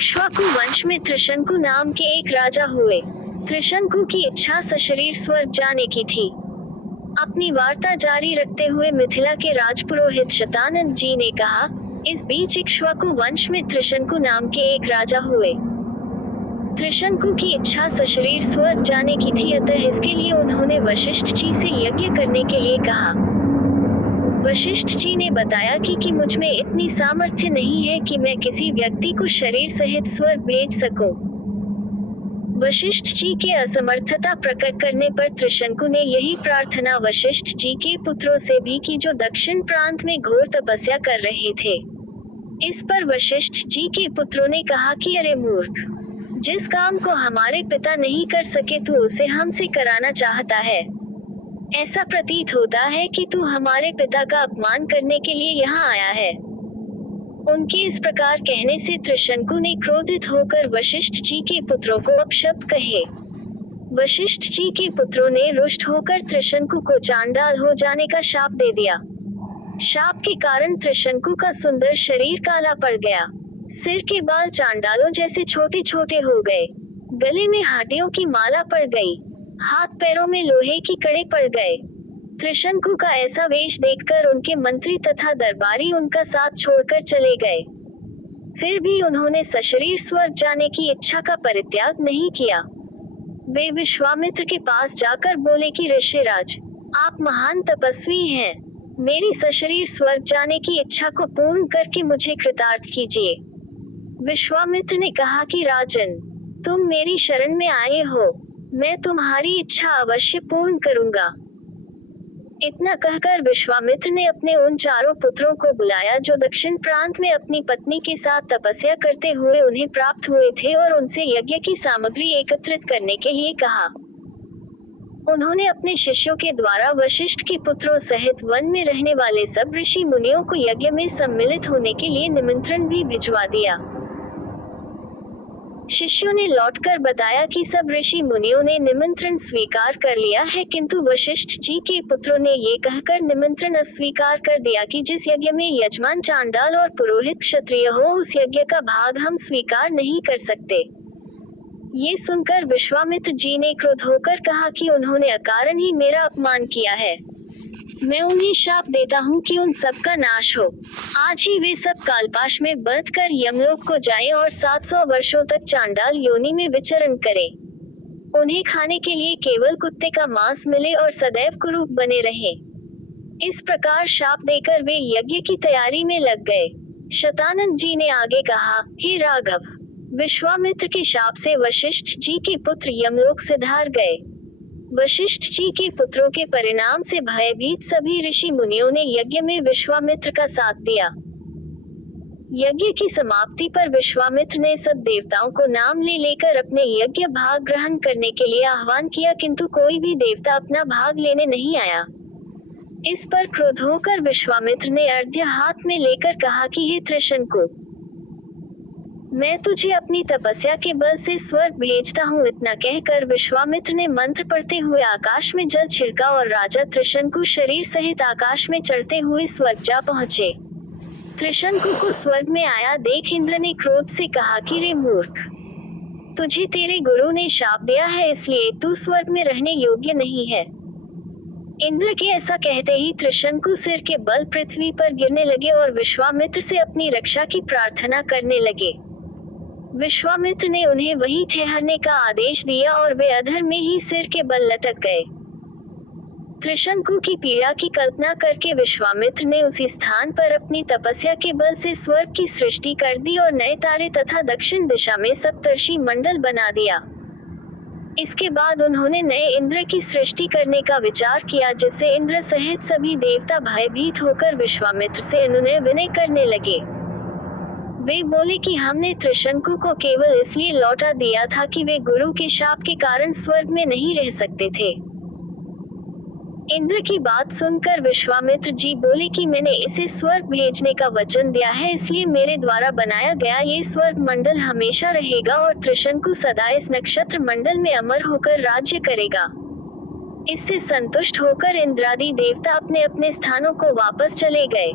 इक्ष्वाकु वंश में त्रिशंकु नाम के एक राजा हुए। त्रिशंकु की इच्छा सशरीर स्वर्ग जाने की थी। अपनी वार्ता जारी रखते हुए मिथिला के राजपुरोहित शतानंद जी ने कहा, इस बीच इक्ष्वाकु वंश में त्रिशंकु नाम के एक राजा हुए। त्रिशंकु की इच्छा सशरीर स्वर्ग जाने की थी, अतः इसके लिए उन्होंने वशिष्ठ जी से यज्ञ करने के लिए कहा। वशिष्ठ जी ने बताया कि मुझ में इतनी सामर्थ्य नहीं है कि मैं किसी व्यक्ति को शरीर सहित स्वर्ग भेज सकूं। वशिष्ठ जी के असमर्थता प्रकट करने पर त्रिशंकु ने यही प्रार्थना वशिष्ठ जी के पुत्रों से भी की, जो दक्षिण प्रांत में घोर तपस्या कर रहे थे। इस पर वशिष्ठ जी के पुत्रों ने कहा कि अरे मूर्ख, जिस काम को हमारे पिता नहीं कर सके तू उसे हमसे कराना चाहता है। ऐसा प्रतीत होता है कि तू हमारे पिता का अपमान करने के लिए यहाँ आया है। उनके इस प्रकार कहने से त्रिशंकु ने क्रोधित होकर वशिष्ठ जी के पुत्रों को अपशब्द कहे। वशिष्ठ जी के पुत्रों ने रुष्ट होकर त्रिशंकु को चांडाल हो जाने का शाप दे दिया। शाप के कारण त्रिशंकु का सुंदर शरीर काला पड़ गया। सिर के बाल चांडालों जैसे छोटे छोटे हो गए। गले में हड्डियों की माला पड़ गई। हाथ पैरों में लोहे की कड़े पड़ गए। त्रिशंकु का ऐसा वेश देखकर उनके मंत्री तथा दरबारी उनका साथ छोड़कर चले गए। फिर भी उन्होंने सशरीर स्वर्ग जाने की इच्छा का परित्याग नहीं किया। वे विश्वामित्र के पास जाकर बोले कि ऋषिराज, आप महान तपस्वी हैं, मेरी सशरीर स्वर्ग जाने की इच्छा को पूर्ण करके मुझे कृतार्थ कीजिए। विश्वामित्र ने कहा कि राजन, तुम मेरी शरण में आए हो, मैं तुम्हारी इच्छा अवश्य पूर्ण करूंगा। इतना कहकर विश्वामित्र ने अपने उन चारों पुत्रों को बुलाया जो दक्षिण प्रांत में अपनी पत्नी के साथ तपस्या करते हुए उन्हें प्राप्त हुए थे, और उनसे यज्ञ की सामग्री एकत्रित करने के लिए कहा। उन्होंने अपने शिष्यों के द्वारा वशिष्ठ के पुत्रों सहित वन में रहने वाले सब ऋषि मुनियों को यज्ञ में सम्मिलित होने के लिए निमंत्रण भी भिजवा दिया। शिष्यों ने लौटकर बताया कि सब ऋषि मुनियों ने निमंत्रण स्वीकार कर लिया है, किंतु वशिष्ठ जी के पुत्रों ने ये कहकर निमंत्रण अस्वीकार कर दिया कि जिस यज्ञ में यजमान चांडाल और पुरोहित क्षत्रिय हो, उस यज्ञ का भाग हम स्वीकार नहीं कर सकते। ये सुनकर विश्वामित्र जी ने क्रुद्ध होकर कहा कि उन्होंने अकारण ही मेरा अपमान किया है। मैं उन्हें शाप देता हूँ कि उन सब का नाश हो। आज ही वे सब कालपाश में बंध कर यमलोक को जाएं और 700 वर्षों तक चांडाल योनि में विचरण करें। उन्हें खाने के लिए केवल कुत्ते का मांस मिले और सदैव कुरूप बने रहें। इस प्रकार शाप देकर वे यज्ञ की तैयारी में लग गए। शतानंद जी ने आगे कहा, हे राघव, विश्वामित्र के शाप से वशिष्ठ जी के पुत्र यमलोक सिधार गए। वशिष्ठ जी के पुत्रों के परिणाम से भयभीत सभी ऋषि मुनियों ने यज्ञ में विश्वामित्र का साथ दिया। यज्ञ की समाप्ति पर विश्वामित्र ने सब देवताओं को नाम ले लेकर अपने यज्ञ भाग ग्रहण करने के लिए आह्वान किया, किंतु कोई भी देवता अपना भाग लेने नहीं आया। इस पर क्रोध होकर विश्वामित्र ने अर्घ्य हाथ में लेकर कहा कि हे त्रिशंकु, मैं तुझे अपनी तपस्या के बल से स्वर्ग भेजता हूँ। इतना कहकर विश्वामित्र ने मंत्र पढ़ते हुए आकाश में जल छिड़का और राजा त्रिशंकु शरीर सहित आकाश में चढ़ते हुए स्वर्ग जा पहुँचे। त्रिशंकु को स्वर्ग में आया देख इंद्र ने क्रोध से कहा कि रे मूर्ख, तुझे तेरे गुरु ने शाप दिया है, इसलिए तू स्वर्ग में रहने योग्य नहीं है। इंद्र के ऐसा कहते ही त्रिशंकु सिर के बल पृथ्वी पर गिरने लगे और विश्वामित्र से अपनी रक्षा की प्रार्थना करने लगे। विश्वामित्र ने उन्हें वहीं ठहरने का आदेश दिया और वे अधर में ही सिर के बल लटक गए। त्रिशंकु की पीड़ा की कल्पना करके विश्वामित्र ने उसी स्थान पर अपनी तपस्या के बल से स्वर्ग की सृष्टि कर दी और नए तारे तथा दक्षिण दिशा में सप्तर्षि मंडल बना दिया। इसके बाद उन्होंने नए इंद्र की सृष्टि करने का विचार किया, जिससे इंद्र सहित सभी देवता भयभीत होकर विश्वामित्र से अनुनय विनय करने लगे। वे बोले कि हमने त्रिशंकु को केवल इसलिए लौटा दिया था कि वे गुरु के शाप के कारण स्वर्ग में नहीं रह सकते थे। इंद्र की बात सुनकर विश्वामित्र जी बोले कि मैंने इसे स्वर्ग भेजने का वचन दिया है, इसलिए मेरे द्वारा बनाया गया ये स्वर्ग मंडल हमेशा रहेगा और त्रिशंकु सदा इस नक्षत्र मंडल में अमर होकर राज्य करेगा। इससे संतुष्ट होकर इंद्रादि देवता अपने अपने स्थानों को वापस चले गए।